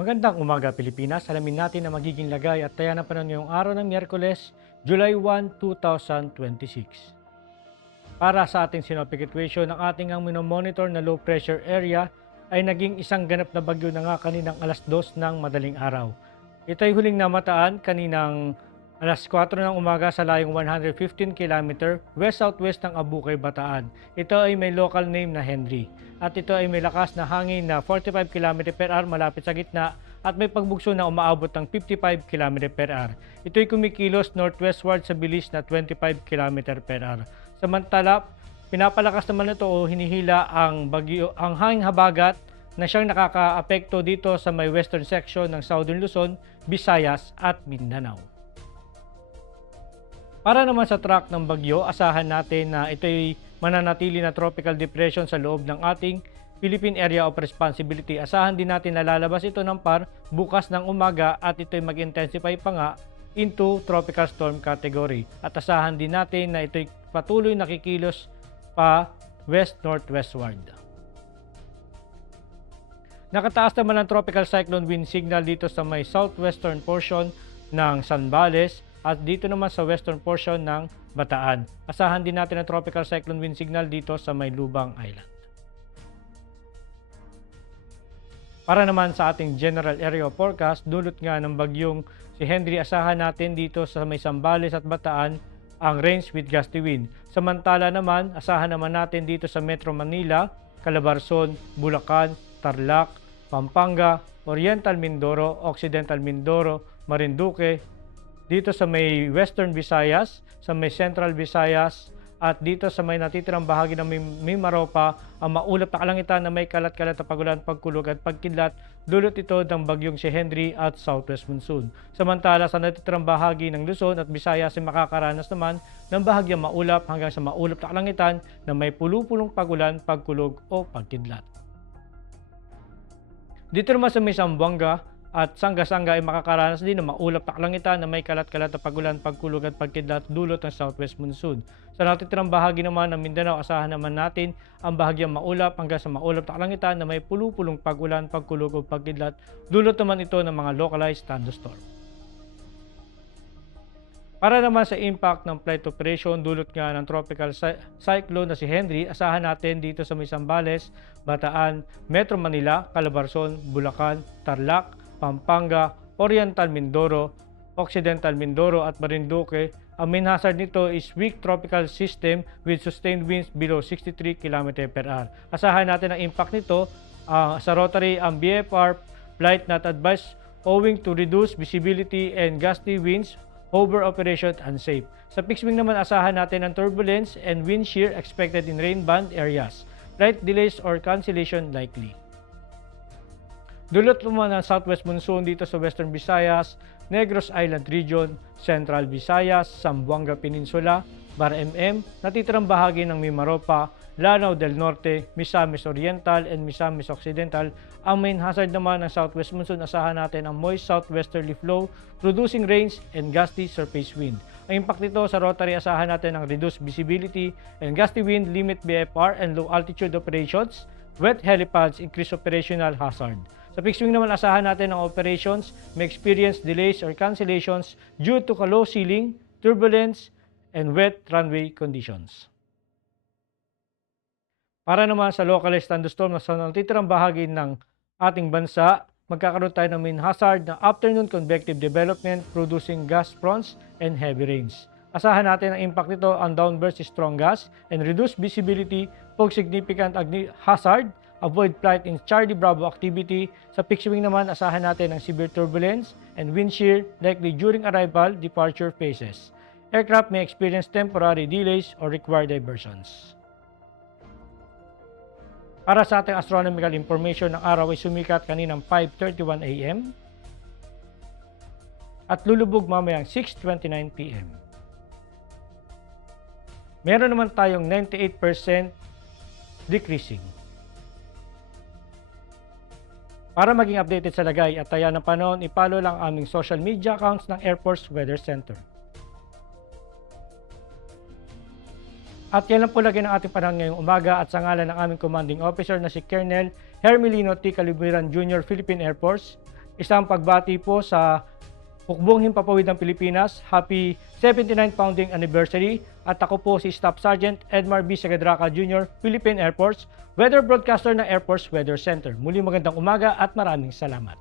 Magandang umaga Pilipinas. Alamin natin ang magiging lagay at taya ng panahon ngayong araw ng Miyerkules, July 1, 2026. Para sa ating synoptic situation, ang ating ang minomonitor na low pressure area ay naging isang ganap na bagyo na nga kaninang alas 2 ng madaling araw. Ito ay huling namataan kaninang alas 4 ng umaga sa layong 115 km west-southwest ng Abukay, Bataan. Ito ay may local name na Henry. At ito ay may lakas na hangin na 45 km per hour malapit sa gitna at may pagbugso na umaabot ng 55 km per hour. Ito ay kumikilos northwestward sa bilis na 25 km per hour. Samantala, pinapalakas naman ito o hinihila ang hanging habagat na siyang nakakaapekto dito sa may western section ng Southern Luzon, Visayas at Mindanao. Para naman sa track ng bagyo, asahan natin na ito ay mananatili na tropical depression sa loob ng ating Philippine Area of Responsibility. Asahan din natin na lalabas ito ng PAR bukas ng umaga at ito ay mag-intensify pa nga into tropical storm category. At asahan din natin na ito ay patuloy nakikilos pa west-northwestward. Nakataas naman ang tropical cyclone wind signal dito sa may southwestern portion ng Zambales at dito naman sa western portion ng Bataan. Asahan din natin ang tropical cyclone wind signal dito sa may Lubang Island. Para naman sa ating general area forecast, dulot nga ng bagyong si Henry, asahan natin dito sa may Zambales at Bataan ang rains with gusty wind. Samantala naman, asahan naman natin dito sa Metro Manila, Calabarzon, Bulacan, Tarlac, Pampanga, Oriental Mindoro, Occidental Mindoro, Marinduque, dito sa may Western Visayas, sa may Central Visayas, at dito sa may natitirang bahagi ng Mimaropa, ang maulap na kalangitan na may kalat-kalat na pagulan, pagkulog at pagkidlat, dulot ito ng bagyong si Henry at Southwest Monsoon. Samantala sa natitirang bahagi ng Luzon at Visayas ay makakaranas naman ng bahagyang maulap hanggang sa maulap na kalangitan na may pulupulong pagulan, pagkulog o pagkidlat. Dito naman sa may Zamboanga at Sanga-Sanga ay makakaranas din ng maulap na kalangitan na may kalat-kalat na pagulan, pagkulog at pagkidlat dulot ng Southwest Monsoon. Sa natitirang bahagi naman ng Mindanao, asahan naman natin ang bahagyang maulap hanggang sa maulap na kalangitan na may pulupulong pagulan, pagkulog o pagkidlat dulot naman ito ng mga localized thunderstorm. Para naman sa impact ng flight operation dulot nga ng tropical cyclone na si Henry, asahan natin dito sa may Zambales, Bataan, Metro Manila, Calabarzon, Bulacan, Tarlac, Pampanga, Oriental Mindoro, Occidental Mindoro at Marinduque. Ang main hazard nito is weak tropical system with sustained winds below 63 km per hour. Asahan natin ang impact nito sa Rotary, ang BFR flight not advised owing to reduced visibility and gusty winds, hover operation unsafe. Sa fixed wing naman, asahan natin ang turbulence and wind shear expected in rain band areas. Flight delays or cancellation likely. Dulot naman ang Southwest Monsoon dito sa Western Visayas, Negros Island Region, Central Visayas, Zamboanga Peninsula, Bar-MM, natitirang bahagi ng Mimaropa, Lanao del Norte, Misamis Oriental, and Misamis Occidental. Ang main hazard naman ng Southwest Monsoon, asahan natin ang moist southwesterly flow, producing rains and gusty surface wind. Ang impact nito sa Rotary, asahan natin ang reduced visibility and gusty wind, limit BFR and low altitude operations, wet helipads, increase operational hazard. Sa fixed wing naman, asahan natin ang operations may experience delays or cancellations due to low ceiling, turbulence, and wet runway conditions. Para naman sa localized thunderstorm na sa natitirang bahagi ng ating bansa, magkakaroon tayo ng main hazard na afternoon convective development producing gust fronts and heavy rains. Asahan natin ang impact nito ang downburst strong gust and reduced visibility, pog significant hazard, avoid flight in Charlie Bravo activity. Sa fixed wing naman, asahan natin ang severe turbulence and wind shear likely during arrival, departure phases. Aircraft may experience temporary delays or require diversions. Para sa ating astronomical information, ang araw ay sumikat kaninang 5:31 AM at lulubog mamayang 6:29 PM. Meron naman tayong 98% decreasing. Para maging updated sa lagay at taya ng panahon, ipalo lang aming social media accounts ng Air Force Weather Center. At yan lang po lagi ng ating panahon ngayong umaga at sa ngalan ng aming commanding officer na si Colonel Hermelino T. Caliburan Jr. Philippine Air Force, isang pagbati po sa Hukbong Himpapawid ng Pilipinas. Happy 79th Founding Anniversary. At ako po si Staff Sergeant Edmar B. Sagadraca Jr., Philippine Air Force, Weather Broadcaster ng Air Force Weather Center. Muli magandang umaga at maraming salamat.